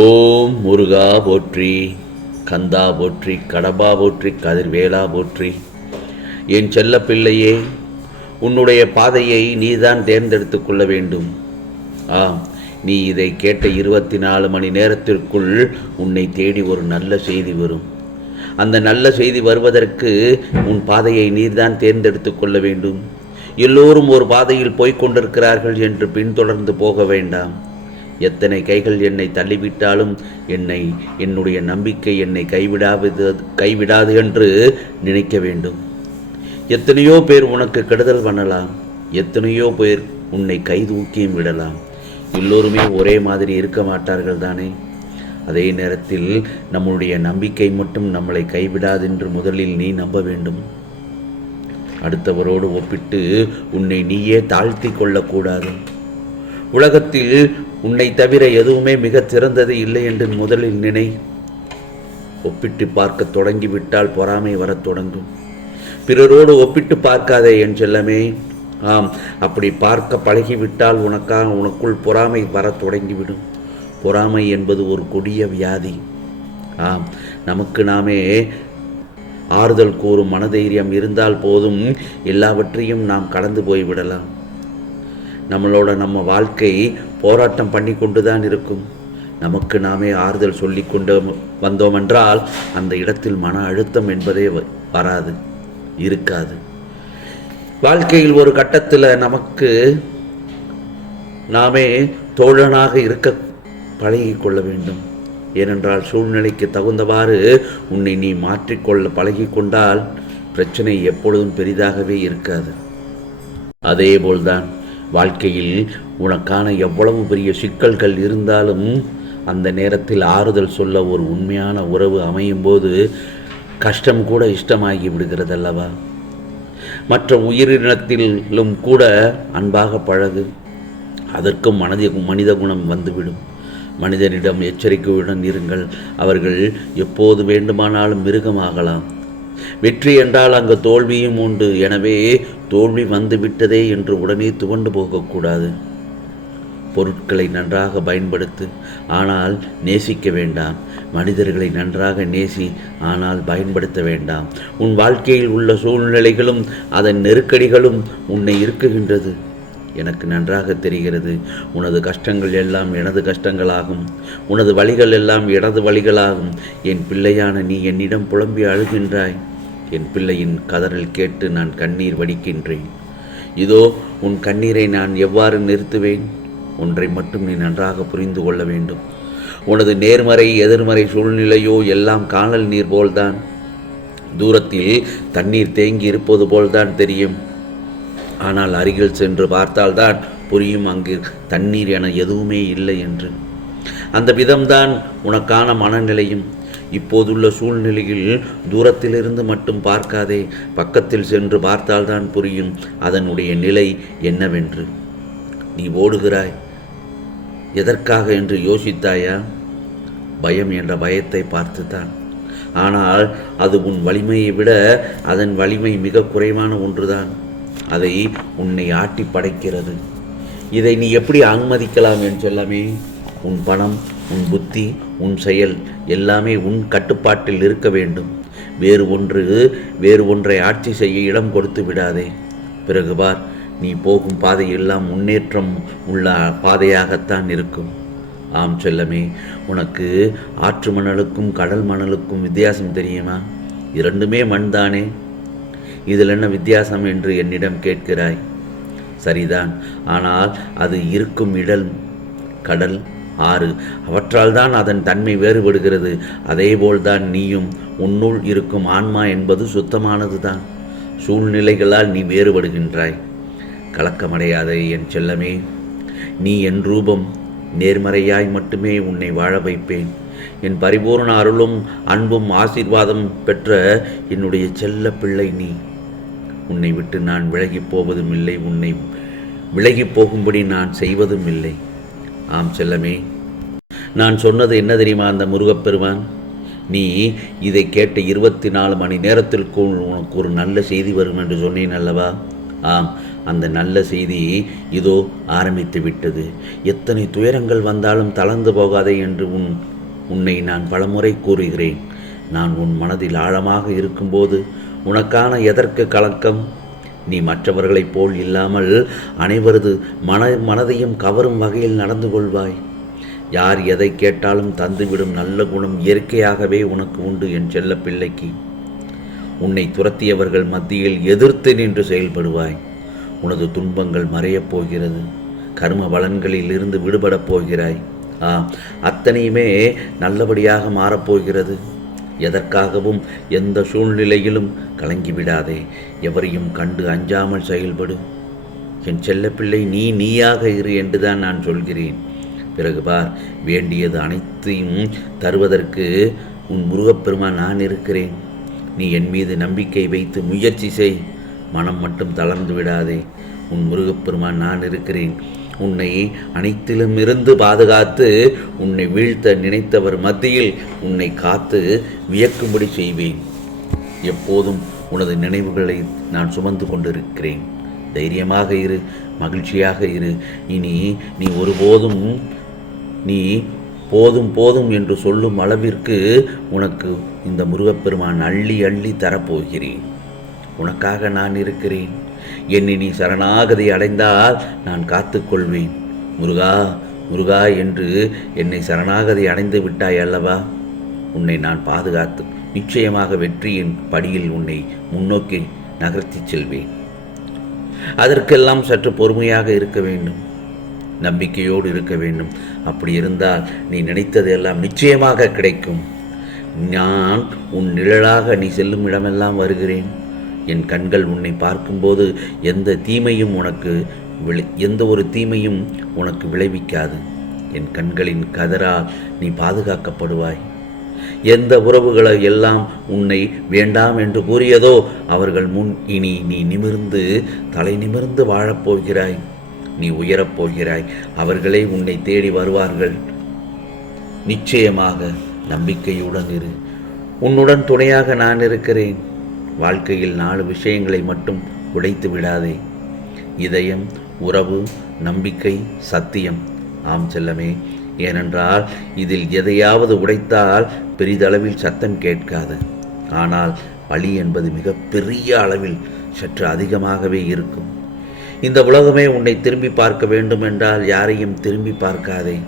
ஓம் முருகா போற்றி கந்தா போற்றி கடபா போற்றி கதிர்வேலா போற்றி. என் செல்ல பிள்ளையே உன்னுடைய பாதையை நீதான் தேர்ந்தெடுத்து கொள்ள வேண்டும். ஆம் நீ இதை கேட்ட இருபத்தி நாலு மணி நேரத்திற்குள் உன்னை தேடி ஒரு நல்ல செய்தி வரும். அந்த நல்ல செய்தி வருவதற்கு உன் பாதையை நீர்தான் தேர்ந்தெடுத்து கொள்ள வேண்டும். எல்லோரும் ஒரு பாதையில் போய்க் கொண்டிருக்கிறார்கள் என்று பின்தொடர்ந்து போக வேண்டாம். எத்தனை கைகள் என்னை தள்ளிவிட்டாலும் என்னை என்னுடைய நம்பிக்கை என்னை கைவிடாது கைவிடாது என்று நினைக்க வேண்டும். எத்தனையோ பேர் உனக்கு கெடுதல் பண்ணலாம். எத்தனையோ பேர் உன்னை கைதூக்கியும் விடலாம். எல்லோருமே ஒரே மாதிரி இருக்க மாட்டார்கள் தானே? அதே நேரத்தில் நம்முடைய நம்பிக்கை மட்டும் நம்மளை கைவிடாதென்று முதலில் நீ நம்ப வேண்டும். அடுத்தவரோடு ஒப்பிட்டு உன்னை நீயே தாழ்த்தி கொள்ளக்கூடாது. உலகத்தில் உன்னை தவிர எதுவுமே மிகச் சிறந்தது இல்லை என்று முதலில் நினை. ஒப்பிட்டு பார்க்க தொடங்கிவிட்டால் பொறாமை வரத் தொடங்கும். பிறரோடு ஒப்பிட்டு பார்க்காதே என் செல்லமே. ஆம் அப்படி பார்க்க பழகிவிட்டால் உனக்காக உனக்குள் பொறாமை வரத் தொடங்கிவிடும். பொறாமை என்பது ஒரு கொடிய வியாதி. ஆம் நமக்கு நாமே ஆறுதல் கூறும் மனதைரியம் இருந்தால் போதும். எல்லாவற்றையும் நாம் கடந்து போய்விடலாம். நம்மளோட நம்ம வாழ்க்கை போராட்டம் பண்ணி கொண்டு தான் இருக்கும். நமக்கு நாமே ஆறுதல் சொல்லி கொண்டு வந்தோமென்றால் அந்த இடத்தில் மன அழுத்தம் என்பதே வ- வராது இருக்காது. வாழ்க்கையில் ஒரு கட்டத்தில் நமக்கு நாமே தோழனாக இருக்க பழகி கொள்ள வேண்டும். ஏனென்றால் சூழ்நிலைக்கு தகுந்தவாறு உன்னை நீ மாற்றிக்கொள்ள பழகிக்கொண்டால் பிரச்சனை எப்பொழுதும் பெரிதாகவே இருக்காது. அதேபோல்தான் வாழ்க்கையில் உனக்கான எவ்வளவு பெரிய சிக்கல்கள் இருந்தாலும் அந்த நேரத்தில் ஆறுதல் சொல்ல ஒரு உண்மையான உறவு அமையும் போது கஷ்டம் கூட இஷ்டமாகி விடுகிறது அல்லவா மற்ற உயிரினத்திலும் கூட அன்பாக பழகு. அதற்கும் மனதி மனித குணம் வந்துவிடும். மனிதனிடம் எச்சரிக்கையுடன் இருங்கள். அவர்கள் எப்போது வேண்டுமானாலும் மிருகமாகலாம். வெற்றி என்றால் அங்கு தோல்வியும் உண்டு. எனவே தோல்வி வந்துவிட்டதே என்று உடனே துவண்டு போகக்கூடாது. பொருட்களை நன்றாக பயன்படுத்து ஆனால் நேசிக்க வேண்டாம். மனிதர்களை நன்றாக நேசி ஆனால் பயன்படுத்த வேண்டாம். உன் வாழ்க்கையில் உள்ள சூழ்நிலைகளும் அதன் நெருக்கடிகளும் உன்னை இருக்குகின்றது எனக்கு நன்றாக தெரிகிறது. உனது கஷ்டங்கள் எல்லாம் எனது கஷ்டங்களாகும். உனது வழிகள் எல்லாம் எனது வழிகளாகும். என் பிள்ளையான நீ என்னிடம் புலம்பி அழுகின்றாய். என் பிள்ளையின் கதறல் கேட்டு நான் கண்ணீர் வடிக்கின்றேன். இதோ உன் கண்ணீரை நான் எவ்வாறு நிறுத்துவேன்? ஒன்றை மட்டும் நீ நன்றாக புரிந்து கொள்ள வேண்டும். உனது நேர்மறை எதிர்மறை சூழ்நிலையோ எல்லாம் காணல் நீர் போல்தான். தூரத்தில் தண்ணீர் தேங்கி இருப்பது போல்தான் தெரியும். ஆனால் அருகில் சென்று பார்த்தால்தான் புரியும் அங்கு தண்ணீர் என எதுவுமே இல்லை என்று. அந்த விதம்தான் உனக்கான மனநிலையும். இப்போதுள்ள சூழ்நிலையில் தூரத்திலிருந்து மட்டும் பார்க்காதே பக்கத்தில் சென்று பார்த்தால்தான் புரியும் அதனுடைய நிலை என்னவென்று. நீ ஓடுகிறாய். எதற்காக என்று யோசித்தாயா? பயம் என்ற பயத்தை பார்த்துத்தான். ஆனால் அது உன் வலிமையை விட அதன் வலிமை மிக குறைவான ஒன்றுதான். அதை உன்னை ஆட்டி படைக்கிறது. இதை நீ எப்படி அனுமதிக்கலாம் என்று சொல்லாமே? உன் பணம் உன் புத்தி உன் செயல் எல்லாமே உன் கட்டுப்பாட்டில் இருக்க வேண்டும். வேறு ஒன்று வேறு ஒன்றை ஆட்சி செய்ய இடம் கொடுத்து விடாதே. பிறகு பார் நீ போகும் பாதையெல்லாம் முன்னேற்றம் உள்ள பாதையாகத்தான் இருக்கும். ஆம் செல்லமே உனக்கு ஆற்று மணலுக்கும் கடல் மணலுக்கும் வித்தியாசம் தெரியுமா? இரண்டுமே மண்தானே. இதில் என்ன வித்தியாசம் என்று என்னிடம் கேட்கிறாய்? சரிதான். ஆனால் அது இருக்கும் இடல் கடல் ஆறு. அவற்றால் தான் அதன் தன்மை வேறுபடுகிறது. அதேபோல்தான் நீயும். உன்னுள் இருக்கும் ஆன்மா என்பது சுத்தமானது தான் சூழ்நிலைகளால் நீ வேறுபடுகின்றாய். கலக்கமடையாதே என் செல்லமே. நீ என் ரூபம். நேர்மறையாய் மட்டுமே உன்னை வாழ வைப்பேன். என் பரிபூர்ண அருளும் அன்பும் ஆசீர்வாதம் பெற்ற என்னுடைய செல்ல பிள்ளை நீ. உன்னை விட்டு நான் விலகிப் போவதும் இல்லை உன்னை விலகிப் போகும்படி நான் செய்வதும் இல்லை ஆம் செல்லமே நான் சொன்னது என்ன தெரியுமா அந்த முருகப்பெருமான்? நீ இதை கேட்ட இருபத்தி நாலு மணி நேரத்திற்குள் உனக்கு ஒரு நல்ல செய்தி வரும் என்று சொன்னேன் அல்லவா? ஆம் அந்த நல்ல செய்தி இதோ ஆரம்பித்து விட்டது. எத்தனை துயரங்கள் வந்தாலும் தளர்ந்து போகாதே என்று உன் உன்னை நான் பலமுறை கூறுகிறேன். நான் உன் மனதில் ஆழமாக இருக்கும்போது உனக்கான எதற்கு கலக்கம்? நீ மற்றவர்களைப் போல் இல்லாமல் அனைவரது மன மனதையும் கவரும் வகையில் நடந்து கொள்வாய். யார் எதை கேட்டாலும் தந்துவிடும் நல்ல குணம் இயற்கையாகவே உனக்கு உண்டு என் செல்ல பிள்ளைக்கு. உன்னை துரத்தியவர்கள் மத்தியில் எதிர்த்து நின்று செயல்படுவாய். உனது துன்பங்கள் மறையப் போகிறது. கர்ம பலன்களில் இருந்து விடுபடப் போகிறாய். ஆ அத்தனையுமே நல்லபடியாக மாறப்போகிறது எதற்காகவும் எந்த சூழ்நிலையிலும் கலங்கிவிடாதே. எவரையும் கண்டு அஞ்சாமல் செயல்படு. என் செல்லப்பிள்ளை நீ நீயாக இரு என்றுதான் நான் சொல்கிறேன். பிறகு பார் வேண்டியது அனைத்தையும் தருவதற்கு உன் முருகப்பெருமான் நான் இருக்கிறேன். நீ என் மீது நம்பிக்கை வைத்து முயற்சி செய். மனம் மட்டும் தளர்ந்து விடாதே. உன் முருகப்பெருமான் நான் இருக்கிறேன். உன்னை அனைத்திலும் இருந்து பாதுகாத்து உன்னை வீழ்த்த நினைத்தவர் மத்தியில் உன்னை காத்து வியக்கும்படி செய்வேன். எப்போதும் உனது நினைவுகளை நான் சுமந்து கொண்டிருக்கிறேன். தைரியமாக இரு மகிழ்ச்சியாக இரு. இனி நீ ஒருபோதும் நீ போதும் போதும் என்று சொல்லும் அளவிற்கு உனக்கு இந்த முருகப்பெருமான் அள்ளி அள்ளி தரப்போகிறேன். உனக்காக நான் இருக்கிறேன். என்னை நீ சரணாகதி அடைந்தால் நான் காத்துக்கொள்வேன். முருகா முருகா என்று என்னை சரணாகதி அடைந்து விட்டாய் அல்லவா? உன்னை நான் பாதுகாத்து நிச்சயமாக வெற்றியின் படியில் உன்னை முன்னோக்கி நகர்த்திச் செல்வேன். அதற்கெல்லாம் சற்று பொறுமையாக இருக்க வேண்டும். நம்பிக்கையோடு இருக்க வேண்டும். அப்படி இருந்தால் நீ நினைத்ததெல்லாம் நிச்சயமாக கிடைக்கும். நான் உன் நிழலாக நீ செல்லும் இடமெல்லாம் வருகிறேன். என் கண்கள் உன்னை பார்க்கும்போது எந்த தீமையும் உனக்கு விளை எந்த ஒரு தீமையும் உனக்கு விளைவிக்காது. என் கண்களின் கதரால் நீ பாதுகாக்கப்படுவாய். எந்த உறவுகளை எல்லாம் உன்னை வேண்டாம் என்று கூறியதோ அவர்கள் முன் இனி நீ நிமிர்ந்து தலை நிமிர்ந்து வாழப்போகிறாய். நீ உயரப் போகிறாய் அவர்களே உன்னை தேடி வருவார்கள். நிச்சயமாக நம்பிக்கையுடன் இரு. உன்னுடன் துணையாக நான் இருக்கிறேன். வாழ்க்கையில் நாலு விஷயங்களை மட்டும் உடைத்து விடாதே. இதயம் உறவு நம்பிக்கை சத்தியம். ஆம் செல்லமே ஏனென்றால் இதில் எதையாவது உடைத்தால் பெரிதளவில் சத்தம் கேட்காது. ஆனால் வழி என்பது மிக பெரிய அளவில் சற்று அதிகமாகவே இருக்கும். இந்த உலகமே உன்னை திரும்பி பார்க்க வேண்டும் என்றால் யாரையும் திரும்பி பார்க்காதே.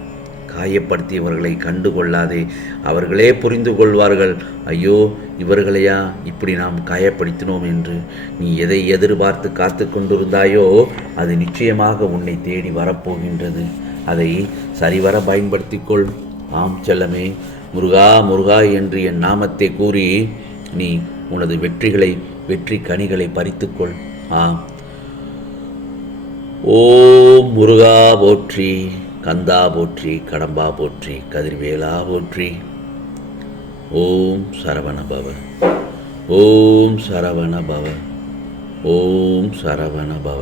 காயப்படுத்தியவர்களை கண்டு கொள்ளாதே அவர்களே புரிந்து கொள்வார்கள் ஐயோ இவர்களையா? இப்படி நாம் காயப்படுத்தினோம் என்று. நீ எதை எதிர்பார்த்து காத்து கொண்டிருந்தாயோ அது நிச்சயமாக உன்னை தேடி வரப்போகின்றது. அதை சரிவர பயன்படுத்திக்கொள். ஆம் செல்லமே. முருகா முருகா என்று என் நாமத்தை கூறி நீ உனது வெற்றிகளை வெற்றி கனிகளை பறித்துக்கொள். ஆம். ஓம் முருகா போற்றி. கந்தா போற்றி கடம்பா போற்றி கதிர்வேலா போற்றி. ஓம் சரவண பவ ஓம் சரவண பவ ஓம் சரவண பவ